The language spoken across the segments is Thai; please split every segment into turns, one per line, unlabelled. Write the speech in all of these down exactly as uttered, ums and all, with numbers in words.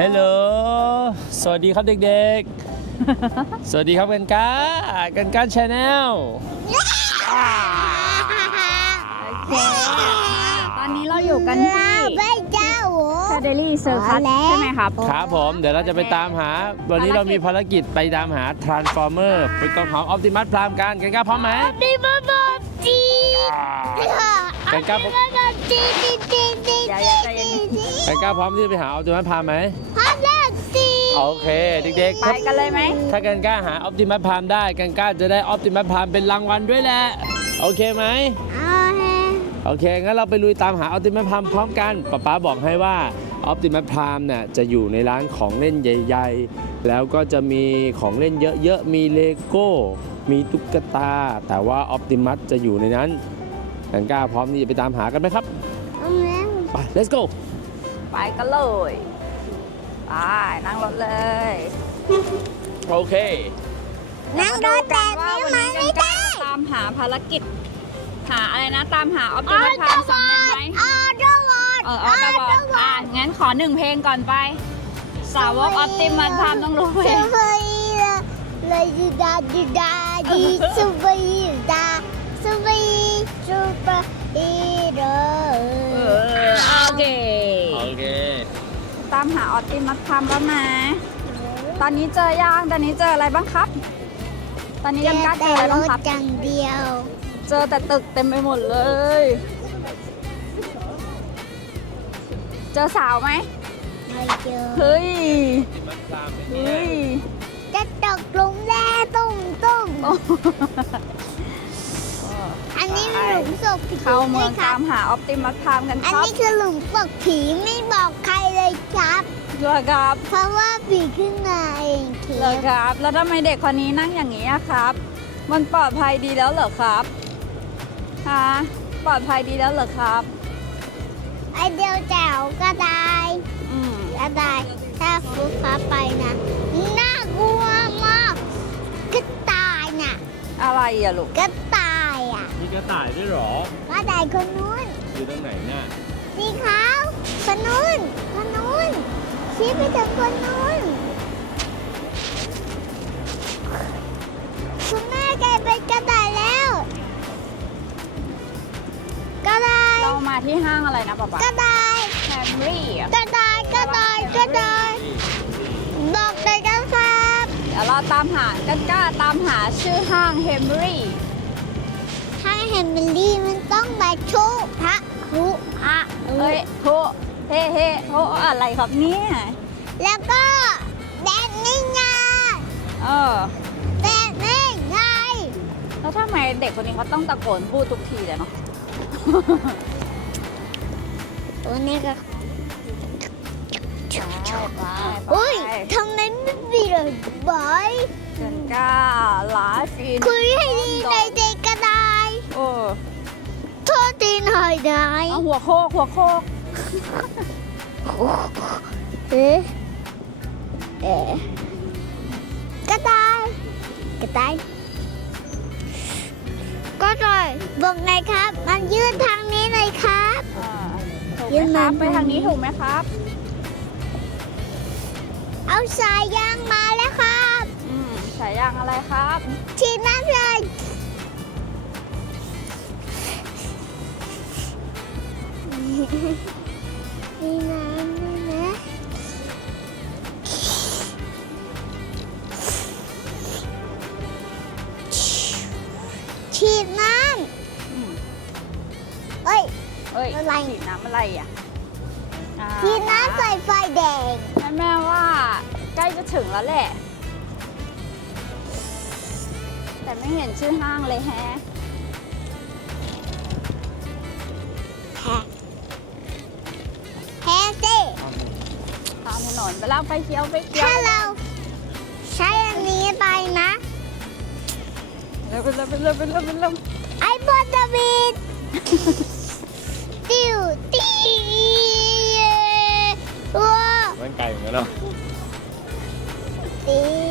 ฮัลโหลสวัสดีครับเด็กๆ สวัสดีครับกันก้ากันก้าชาแนล
โอเคตอนนี้เราอยู่กันที่ซาเดลี่เซอร์คัสใช่ไหมครับ
ครับผมเดี๋ยวเราจะไปตามหาวันนี้เรามีภารกิจไปตามหา Transformer ไปตามหา Optimus Prime กันกันก้าพร้อมไหม
ดีมากจี
กันก้าพร้อม
จีจีจีจี
อย่าใจเย็น
กันก้าพร้อมที่จะไปหา Optimus Prime ไหม
พร้อมแล้วจี
โอเคเด็กๆ
ไป
ถ้า
กันเลยไหม
ถ้ากันก้าหา Optimus Prime ได้กันก้าจะได้ Optimus Prime เป็นรางวัลด้วยแหละโอเคไหม
เอาแฮ
โอเค งั้นเราไปลุยตามหา Optimus Prime พร้อมกันป๊าป๊าบอกให้ว่า Optimus Prime เนี่ยจะอยู่ในร้านของเล่นใหญ่ๆ แล้วก็จะมีของเล่นเยอะๆ มีเลโก้ มีตุ๊กตา แต่ว่า Optimus จะอยู่ในนั้นกันก้าพร้อมที่จะไปตามหากันไหมครับ
เอาแล้ว
ไป let's go
ไปกันเลยไปนั่งรถเลย
โอเค
นั่งรถแต่ไม่
วัน
มา
นี้กัน
ไม่
ก้า
ได้
จะตามหาภารกิจหาอะไรนะตามหาออปติมัสพรามสำเร็จไหม
ออโตวอด
เออออตบอดอ่ะงั้นขอหนึ่งเพลงก่อนไป สาวกออปติมัสพรามต้องรู้เพล
ซู
ง
เปอร์ฮีโร่เลยจูดาจูดาดีซูเปอร์ฮีโร่ซูเปอร์ฮีซูเปอร์ฮีโร่
เออโอเค
โอเค
ตามหาออปติมัสพรามแล้วนะ ตอนนี้เจอยังตอนนี้เจออะไรบ้างครับ ตอนนี้ยังกล้าเจ
แต่
ออะไร
ร
บ้าง
ถ
ครับ
จังเดียว
เจอแต่ตึกเต็มไปหมดเลย เจอสาวไหม
ไม่เจอ
เฮ้ย
Optimus Prime ไม่มี
เฮ้ย
จะตกหลุมแร่ตุ้มตุ้ม
โอ้
อันนี้เป็นหลุมศพผี
เข้าเมือง
ค
ตา
รับ
มหาออปติมัสพรามกัน
อัน
ครับ
นี้คือหลุมศพผีไม่บอกใครเลยครับ
เหรอครับ
เพราะว่าผีขึ้นมาเองเค
เหรอครับ แล้วทำไมเด็กคนนี้นั่งอย่างนี้อะครับ มันปลอดภัยดีแล้วเหรอครับฮะปลอดภัยดีแล้วเหรอครับ
ไอเดียวแจ๋วก็ได้
อืม
ก็ได้ถ้าฟุตฟ้าไปนะน่ากลัวมากก็ตายน่ะ
อะไรอะลูก
ก็ตายอ่ะ
มีกระต่ายด้วยเหรอ
ก็ตายคนนู้น
อยู่ตรงไหนน่ะ
สีขาวคนนู้นคนนู้นชี้ไปถึงคนนู้นคุณแม่กลายเป็นกระต่ายแล้วกระต่าย
เรามาที่ห้างอะไรนะป๊าป๊าก
ระต่าย
แฮมรี่อะ
กระต่ายกระต่ายกระต่ายบอกเลยกันครับ
เดี๋ยวเราตามหากันกล้าตามหาชื่อห้างแฮมรี่
ถ้าเฮมิลี่มันต้องไปชุพระครุอะ
เฮ้ยโทเฮ้เฮ้โทอะไรครับเนี่ย
แล้วก็แดนนี่ไง
เออ
แดนนี่ไง
แล้วทำไมเด็กคนนี้เขาต้องตะโกนพูดทุกทีเลยเนาะ
ตัวนี้ก็
ไป
อุ้ยทำไมไม่มีเลยบอย
กันกล้าลาฟิน
คุยให้ดีในอยเด็กก็ได้
โอ้
โทษทีหน่อยได้
เอาหัวโคกหัวโคก
เอ๊ะเอ๊ะกระต่ายกระต่ายก็เลยบอกไงครับ มันยื่นทางนี้เลยครับ
อ่าถูก
ยื
ไหม
น
ครับ
มา
ไปทางนี้ถูกไหมครับ
เอาสายยางมาแล้วครับ
อืมสายยางอะไรครับ
ฉีดน้ำเลยมีน้ำด้วยนะฉีดน้
อืม
ำเอ้ย
เอ้ย
อะไร
ฉีดน้ำอะไรอ่ะอ่า
ฉีดน้ำใส่ไฟแดง
แม่แม่ว่าใกล้จะถึงแล้วแหละ แต่ไม่เห็นชื่อห้างเลยแฮะ
แฮะแฮะสิ
ตามถนนไปแล้วไฟเขียวไฟเขียว
ถ้าเราใช้อันนี้ไปนะ
เร็วไปเร็วไปเร็วไปเร็วไปเร็ว
ไอ้บอลดาวิด ติวตีว้า
มันไกลเหมือนกันเนาะ
ตี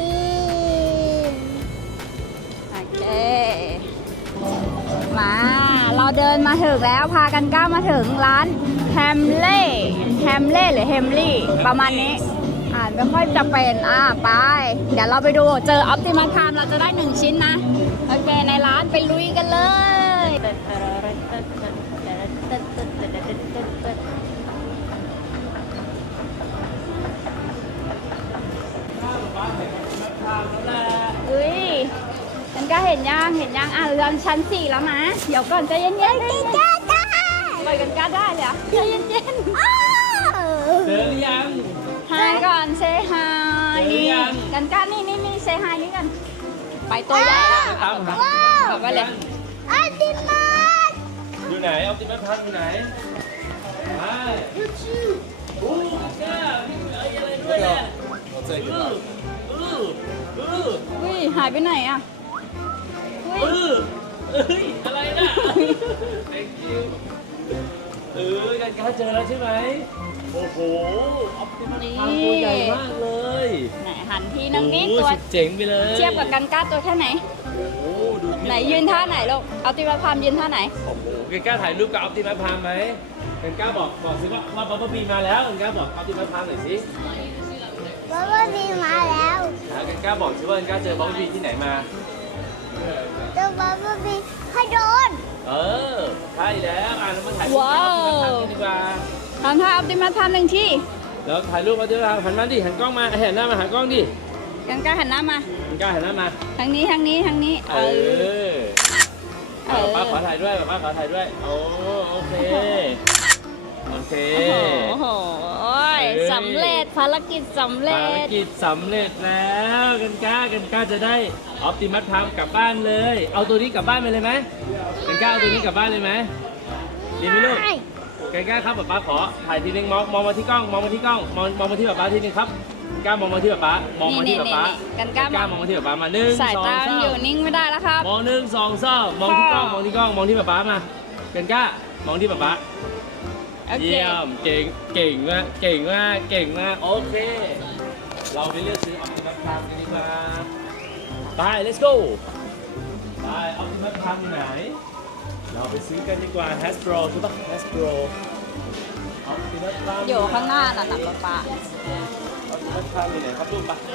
โอเค มา เราเดินมาถึงแล้วพากันก้าวมาถึงร้านแฮมเล่แฮมเล่หรือแฮมลี่ประมาณนี้านไม่ค่อยจะเป็นอ่ะไป เดี๋ยวเราไปดูเจอออปติมัสไพรม์เราจะได้หนึ่งชิ้นนะ โอเค ในร้านไปลุยกันเลย อุ้ยกันก็เห็นยังเห็นยังอ่ะเรือนชั้นสี่แล้วนะเดี๋ยวก่อนใจเย็นๆใจเย็นๆไปกันก็ได้เลยอะใจเย็น
เจอหรือยัง
ๆฮายก่อนเซฮาย
เจอหรือยัง
กันก็นี่นี่นี่เซฮายนี่กันไปตัวใหญ่แล้ว
ตามหา
กลับมาเลย
อันติมัส
อยู่ไหนออปติมัสพรามอยู่ไหนไปโอ้แก้วนี่เอ้ยอะไรด้วยเนี่ยอืออืออือ
อุ้ยหายไปไหนอะอุ้ย
เออเอ้ย อะไรน่ะ thank you เออกันก้าเจอแล้วใช่ไหม โอ้โห ออปติมัสพรามตัวใหญ่มากเลย
ไหนหันทีนึงนี่
โอ้
ตัว
สุดเจ๋งไปเลย
เทียบกับกันก้าตัวแค่ไหน
โอ้โหดูเทีบ
ไหนยืนท่าไหนลูกเอาติมัสไพรม์ยืนท่าไหน
โอ้โหกันก้าถ่ายรูปกับออปติมัสพรามไหมกันก้าบอกบอกสิว่าว่าบับเบิ้ลบีมาแล้วกันก้าบอกออปติมัสพรามหน่อยสิ
บับเบิ้ลบีมาแล้ว
อ่ะกันก้าบอกสิว่ากันก้าเจอบับเบิ้ลบีที่ไหนมา
ตัวบับเบิ้ลบีให้โดน
เออ ใช่แล้วอ่ะเรามาถ่ายรูป
ว้า
กับออปติมัสพราม
ว
กันดีกว่า
ทำท่าออปติมัสไพรม์หนึ่งที่
แล้วถ่ายรูปมาด้วยนะหันมาดิหันกล้องมาหันหน้ามาหันกล้องดิ
กันก้าหันหน้ามา
หันกล้าหันหน้ามา
ทางนี้ทางนี้ทางนี้
เอ
เออ
อเอาป้าขอถ่ายด้วยป้าขอถ่ายด้วยโอ้โอเคโอเค
โอ้โหโอ้ย
เอ้ย
สำเร็จภารกิจสำเร็
ภาร
จ
กิจสำเร็จแล้วกันก้ากันก้าจะได้ออปติมัสพรามกลับบ้านเลย เอาตัวนี้กลับบ้านไปเลยไหมกันก้าเอาตัวนี้กลับบ้านเลยไหมดีไหมลูกกันก้าครับป้าขอถ่ายทีนึงมองมองมาที่กล้องมองมาที่กล้องมองมองมาที่ป้าทีนึงครับก้ามองมาที่ป้ามองมาที่ป้า
กันก้า
ก้ามองมาที่ป้ามาหนึ่ง
สาย
สอง
ตา
สาม
อยู่นิ่งไม่ได้แล้วครับ
มองหนึ่งสองสามมองที่กล้องมองที่กล้องมองที่ป้ามากันก้ามองที่ป้า
โอเค
เยี่ยมเก่งเก่งมากเก่งมากเก่งมากโอเค เราไปเลือกซื้อออปติมัสพรามกันดีกว่าไป let's go ไปออปติมัสพรามอยู่ไหน เราไปซื้อกันดีกว่า Hasbro ใช่ปะ Hasbro ออปติมัสพราม
อยู่ข้างหน้าน่ะนะป๊าป๊า
ออปติมัสพรามอยู่ไหนครับลูกปะ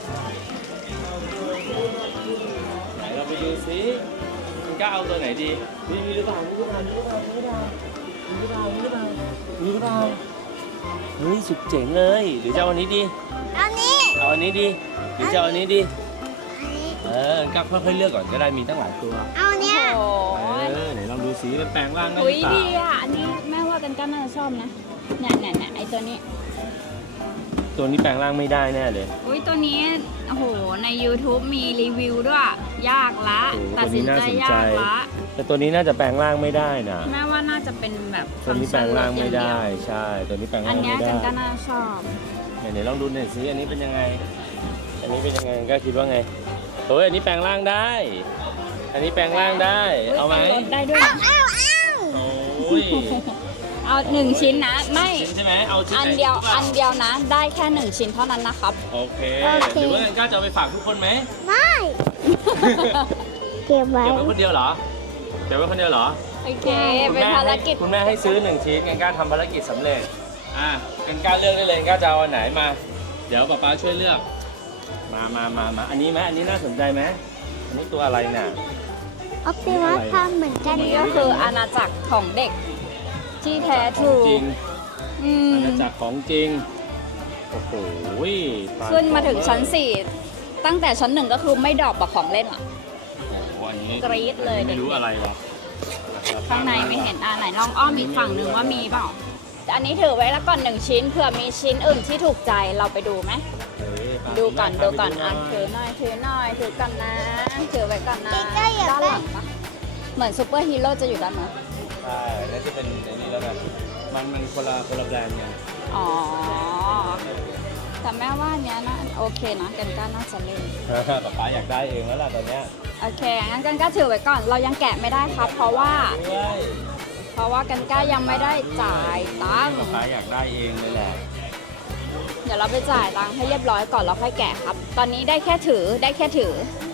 ไหนเราไปดูซิคุณกล้าเอาตัวไหนดีมีมีหรือเปล่ามีหรือเปล่ามีหรือเปล่ามีหรือเปล่ามีหรือเปล่ามีหรือเปล่ามีหรือเปล่าเฮ้ยสุดเจ๋งเลยหรือจะเอาอันนี้ดี
อันนี้
เอาอันนี้ดีหรือจะเอาอันนี้ดี
อันนี้
เออก็ค่อยๆเลือกก่อนก็ได้มีตั้งหลายตัว
เอาเนี้ย
โอ้
เอย อไหนลองดูสีมันแปลงร่างได้ห
อุ้
รื
ย
อเปล่า
ดีอ่ะ อันนี้แม่ว่ากันก้าน่าจะชอบนะเนี่ยเนี่ยเนี่ยไอตัวนี้
ตัวนี้แปลงร่างไม่ได้แน่เลย
อุ้ยตัวนี้ โอ้โห ใน YouTube มีรีวิวด้วย ยากละ
โอ้โห
ตัดสินใจยากละ
แต่ตัวนี้น่าจะแปลงร่างไม่ได้นะ
แม่ว่าน่าจะเป็นแบบ
ตัวนี้แปลงร่างไม่ได้
ควาสะวกอย่างเยว
ใช่ ตัวนี้แปลง
อั
ร่าน ง
เนี้ย
ไม่ได้
กันก้าน่าชอบ
ไหนๆลองดูหน่อยสิอันนี้เป็นยังไง อันนี้เป็นยังไงก็คิดว่าไงเฮ้ยอันนี้แปลงร่างได้ อันนี้แปลงร่างได้ เอาไหม
ลดได้ด้วยนะ
เอาเอา
โอ้ย
เอาหนึ่งชิ้นนะ ไม่
ชิ้นใช่ไหมเอาชิ้น
อัน
ไหน
เดียว
หรือปล่า
อันเดียวนะ ได้แค่หนึ่งชิ้นเท่านั้นนะครับ
โอเคหรือว่างั้นกล้าจะเอาไปฝากทุกคนไหม
ไม่เก็บไว้
เก็บไว้คนเดียวเหรอเก็บไว้คนเดียวเหรอ
โอเค เป็นภารกิจ
คุณแม่ให้ซื้อหนึ่งชิ้นงั้นกล้าทำภารกิจสำเร็จ อ่ะงั้นกล้าเลือกได้เลยงั้นกล้าจะเอาอันไหนมา เดี๋ยวป๊าป๊าช่วยเลือก มามามามาอันนี้ไหมอันนี้น่าสนใจไหมอันนี้ตัวอะไรน่ะ
ออปติมัสทำเหมือนกัน
นี่ก็คืออาณาจักรของเด็ก ที่แท้ท
ข
รู
องจริง
อืม
อาณาจักรของจริง โอ้โห
ขึ้นมาถึงชั้นสี่ตั้งแต่ชั้นหนึ่งก็คือไม่ดรอปกับของเล่นอ่ะ
โอ้โหอันนี้
กรี๊ดเลย
ไม่รู้อะไรหรอก
ข้างในไม่เห็นอ่าไหนลองอ้อมอีกฝั่งหนึ่งว่ามีเปล่าแต่อันนี้ถือไว้แล้วก่อนหนึ่งชิ้นเผื่อมีชิ้นอื่นที่ถูกใจเราไปดูไหม
เฮ้ย
ดูก่อนดูก่อน
พา
อ่ะ
ไป
ถือหน่อยถือหน่อยถือก่อนนะถือไว้ก่อนนะ
ก็อยาก
ด้านห
ได้
ลังปะเหมือนซูเปอร์ฮีโร่จะอยู่ด้านโน้น
ใช่น่าจะเป็นอันนี้แล้วกันมันมันคนละคนละแบรนด์ไง
อ๋อแต่แม่ว่าอันเนี้ยนะโอเคนะกันก้าน่าจะเล่น
ป๊าป๊าอยากได้เองแล้วล่ะตอนเนี้ย
โอเคงั้นกันก้าถือไว้ก่อนเรายังแกะไม่ได้ครับ เพราะว่า
ด้วย
เพราะว่ากันก้ายังไม่ได้จ่ายตังค์
ป๊าป๊าอยากได้เองเลยแหละ
เดี๋ยวเราไปจ่ายตังค์ให้เรียบร้อยก่อนแล้วค่อยแกะครับ ตอนนี้ได้แค่ถือได้แค่ถือ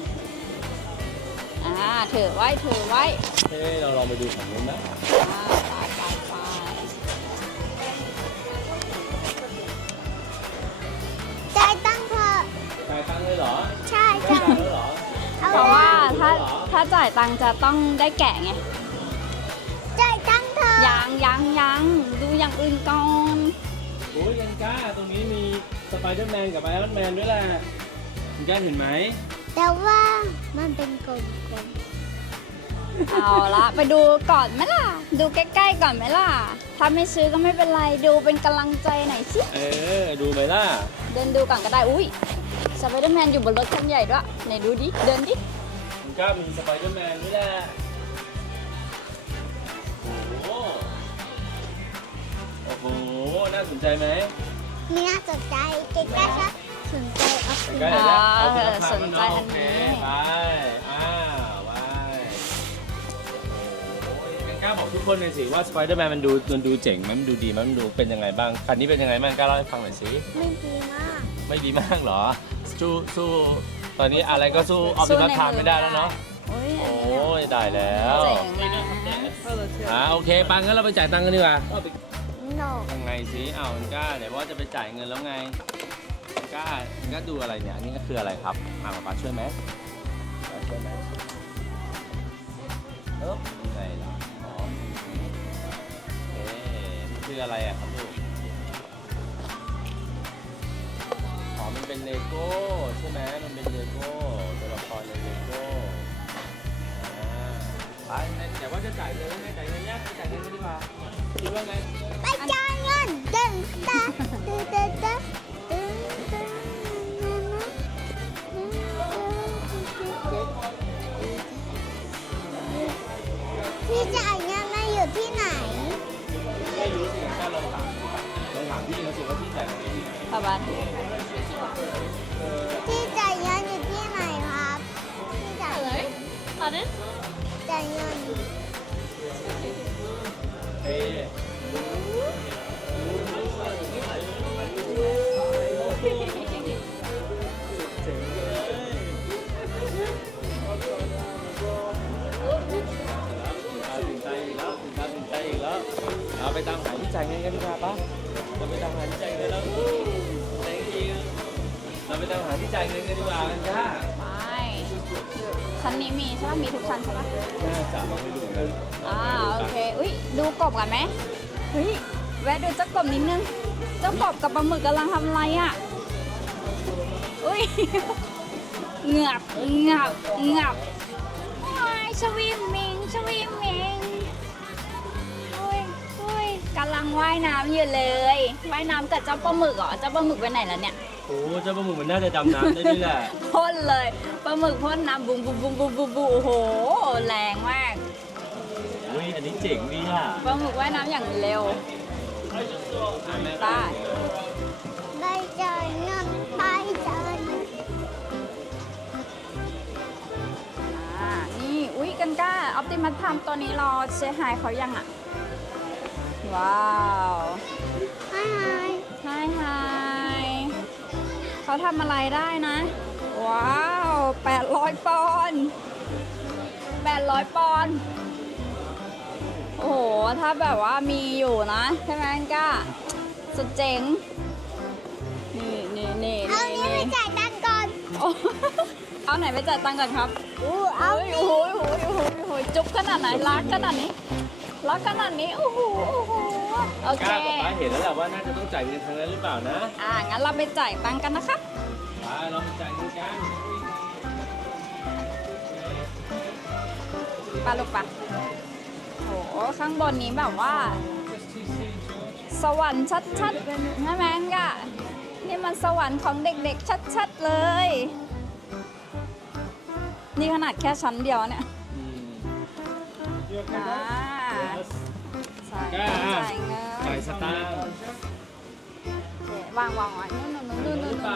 อ่าถือไว้ถือไว้
เฮ้ยเราลองไปดูของนู้นนะ
อ่าไปไปไป
แต่
เหรอ
ใช่
ได้
ใช่
แล้วเหรอ
เอา
เพราะ
เล
ว่าย ถ้าถ้าจ่ายตังค์จะต้องได้แกะไง
จ่ายตังค์เธอ
ยังยังยังดูอย่างอื่นก่อน
โอ้ยยังกล้าตรงนี้มีสไปเดอร์แมนกับไอรอนแมนด้วยแหละยังกล้าเห็นไหม
แต่ว่ามันเป็นกลม
เอาละไปดูก่อนไหมล่ะ ดูใกล้ๆก่อนไหมล่ะ ถ้าไม่ซื้อก็ไม่เป็นไร ดูเป็นกำลังใจหน่อยสิ
เออดูไหมล่ะ
เดินดูก่อนก็ได้ อุ้ยสไปเดอร์แมนอยู่บนรถคันใหญ่ด้วยไหนดูดิ เดินดิ
ยังกล้ามีสไปเดอร์แมนด้วยแหละโอ้โหโอ้โหน่าสนใจไหม
ๆมีน่าสนใจเก๊กๆก็สนใจออฟฟิ
ใกล้
ศ
แล้ว
อ่า
เอาไปรับ
สนใจอันนี้
โอเคไปอ้าวไปโอ้ยยังกล้าบอกทุกคนเลยสิว่าสไปเดอร์แมนมันดูมันดูเจ๋งไหมมันดูดีไหมมันดูเป็นยังไงบ้างคันนี้เป็นยังไงบ้างกล้าเล่าให้ฟังหน่อยสิ
ไม่ดีมาก
ไม่ดีมากเหรอ สู้สู้ตอนนี้อะไรก็สู้ออฟฟิศทานไม่ได้แล้วเนาะ
โอ้ย
โอ้ยได้แล้ว
เจ๋งนะ
อ่าโอเคปังงั้นเราไปจ่ายตังค์กันดีกว่า
โน
ยังไงสิอ้าวมันกล้าไหนว่าจะไปจ่ายเงินแล้วไงมันกล้ามันกล้าดูอะไรเนี่ยอันนี่ก็คืออะไรครับอ่าป๊าป๊าช่วยไหมป๊าช่วยไหมเอ๊บยังไงล่ะอ๋อเอ๊ะมันคืออะไรอะครับลูกอ๋อมันเป็นเลโก้ใช่ไหมมันเป็นเลโก้ตัวละครในเลโก้อ่าไปงั้นเดี๋ยวว่าจะจ่ายเงินแล้วไงจ่ายเงินยังจ่ายเงินกันดีกว่าคิดว่าไง
ไปจ่ายเงินตึงตาตึงตาตาตึงตาพี่จ่ายเงินมาอยู่ที่ไหน
ไม่รู้สิงั้นก็ลองถามดูครับลองถามพี่เขาสิว่าพี่จ่ายเงินที่ไหน
ป้าบ้าน
พี่จ่ายเงินอยู่ที่ไหนครับพี่จ่าย
ตอนนี้
จ่ายเงิน
เอ๊ะตื่นใจอีกแล้วตื่นตาตื่นใจอีกแล้วเอาไปตามหาที่จ่ายเงินกันดีกว่าปะเราไปตามหาที่จ่ายเงินแล้ว thank you เราไปตามหาที่จ่ายเงินกันดีกว่ากันจ้า
ไปชั้นนี้มีใช่ปะมีทุกชั้นใช่ปะ
น่าจะลองไปดูเหมือนกัน
อ่าโอเค อุ้ยดูกบกันไหมเฮ้ยแวะดูเจ้ากบนิดนึง เจ้ากบกับปลาหมึกกำลังทำอะไรอ่ะ อุ้ย เหงือบเหงือบเหงือบโอ้ยสวิมมิงสวิมมิงอุ้ยอุ้ยกำลังว่ายน้ำอยู่เลยว่ายน้ำกับเจ้าปลาหมึกเหรอเจ้าปลาหมึกไปไหนแล้วเนี่ย
โอ้เจ้าปลาหมึกมันน่าจะดำน้ำได้ด้วยแหละ
พ่นเลยปลาหมึกพ่นน้ำบุ้งบุ้งบุ้งบุ้งบุ้งบุ้งโอ้โหแรงมาก
อุ้ยอันนี้เจ๋งดีอ่ะ
ปลาหมึกว่ายน้ำอย่างเร็วตา
ไปจ่ายเงินไปจ่ายเงิน
อ่านี่อุ้ยกันก้าออปติมัสพามตัวนี้รอเซฮายเขายังอ่ะ ว้าว
ไฮไฮ
ไฮไฮเขาทำอะไรได้นะ ว้าวแปดร้อยปอนด์แปดร้อยปอนด์โอ้โห ถ้าแบบว่ามีอยู่นะใช่ไหมกันก้า สุดเจ๋ง นี่นี่นี่
เอา
นี่
นี้ไป
นี่
จ่ายตังค์ก่อน
โอ้เอาไหนไปจ่ายตังค์ก่อนครับ
อู้เอา
เฮ้ยโอ้โหโอ้โหโอ้โหโอ้โหจุ๊บขนาดไหนรักขนาดนี้รักขนาดนี้ โอ้โห โอ้โห โอเค
กล้าป๊าเห็นแล้วแหละว่าน่าจะต้องจ่ายเงินทางนั้นหรือเปล่านะ
อ่า งั้นเราไปจ่ายตังค์กันนะครับ
ไปเราไปจ่ายเงินกัน
ปลาลูกปลาโอ้โห ข้างบนนี้แบบว่า สวรรค์ชัดๆใช่ไหมกะนี่มันสวรรค์ของเด็กๆ ชัดๆ เลย นี่ขนาดแค่ชั้นเดียวเนี่ย
อืม
อ่าใส่
กล้า
ใส่เงิน
จ่ายสตางค์
วางวางไว้นู่นนู่นนู่น
ห
นู่
รื
น
อเปล่า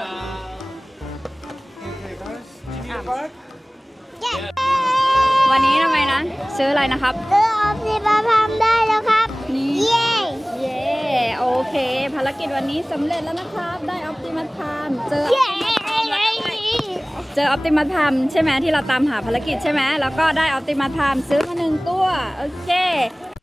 เย้
วันนี้ทำไมนะ ซื้ออะไรนะครับ
ซื้อออฟฟิศมาทำได้แล้วครับ
นี่
เย้
เย้โอเค ภารกิจวันนี้สำเร็จแล้วนะครับ ได้ออปติมัสพามเจอ
เย้
เจอออปติมัสพามใช่ไหมที่เราตามหาภารกิจใช่ไหมแล้วก็ได้ออปติมัสพามซื้อมาหนึ่งตัว โอเค